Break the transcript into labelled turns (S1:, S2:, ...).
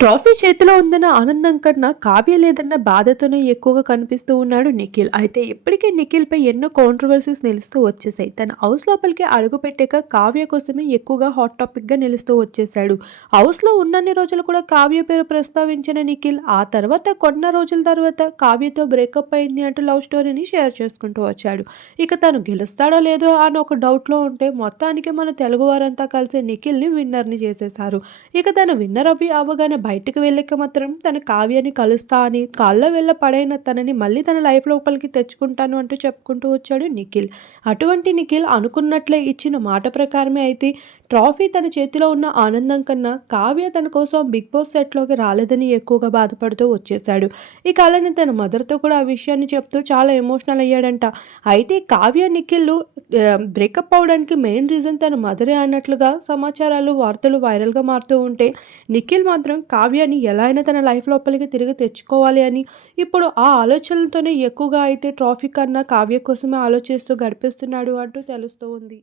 S1: Trophy చేతిలో ఉందన్న ఆనందం కన్నా కావ్య లేదన్న బాధతోనే ఎక్కువగా కనిపిస్తూ ఉన్నాడు నిఖిల్. అయితే ఇప్పటికే నిఖిల్పై ఎన్నో కాంట్రవర్సీస్ నిలుస్తూ వచ్చేసాయి. తన హౌస్ లోపలికి అడుగు పెట్టాక కావ్య కోసమే ఎక్కువగా హాట్ టాపిక్గా నిలుస్తూ వచ్చేసాడు హౌస్లో ఉన్నన్ని రోజులు కూడా కావ్య పేరు ప్రస్తావించిన నిఖిల్ ఆ తర్వాత కొన్న రోజుల తర్వాత కావ్యతో బ్రేకప్ అయింది అంటూ లవ్ స్టోరీని షేర్ చేసుకుంటూ వచ్చాడు. ఇక తను గెలుస్తాడో లేదో అని ఒక డౌట్లో ఉంటే మొత్తానికి మన తెలుగు వారంతా కలిసి నిఖిల్ని విన్నర్ని చేసేశారు. ఇక తను విన్నర్ అవి అవగానే బయటికి వెళ్ళాక మాత్రం తన కావ్యాన్ని కలుస్తా అని కాళ్ళ వెళ్ళ పడైన తనని మళ్ళీ తన లైఫ్ లోపలికి తెచ్చుకుంటాను అంటూ చెప్పుకుంటూ వచ్చాడు నిఖిల్. అటువంటి నిఖిల్ అనుకున్నట్లే ఇచ్చిన మాట ప్రకారమే అయితే ట్రాఫీ తన చేతిలో ఉన్న ఆనందం కన్నా కావ్య తన కోసం బిగ్ బాస్ సెట్లోకి రాలేదని ఎక్కువగా బాధపడుతూ వచ్చేశాడు. ఇక అలానే తన మదర్తో కూడా ఆ విషయాన్ని చెప్తూ చాలా ఎమోషనల్ అయ్యాడంట. అయితే కావ్య నిఖిల్ బ్రేకప్ అవడానికి మెయిన్ రీజన్ తన మదరే అన్నట్లుగా సమాచారాలు వార్తలు వైరల్గా మారుతూ ఉంటే నిఖిల్ మాత్రం కావ్యాన్ని ఎలా అయినా తన లైఫ్ లోపలికి తిరిగి తెచ్చుకోవాలి అని ఇప్పుడు ఆ ఆలోచనలతోనే ఎక్కువగా అయితే ట్రాఫిక్ అన్న కావ్య కోసమే ఆలోచిస్తూ గడిపిస్తున్నాడు అంటూ తెలుస్తూ ఉంది.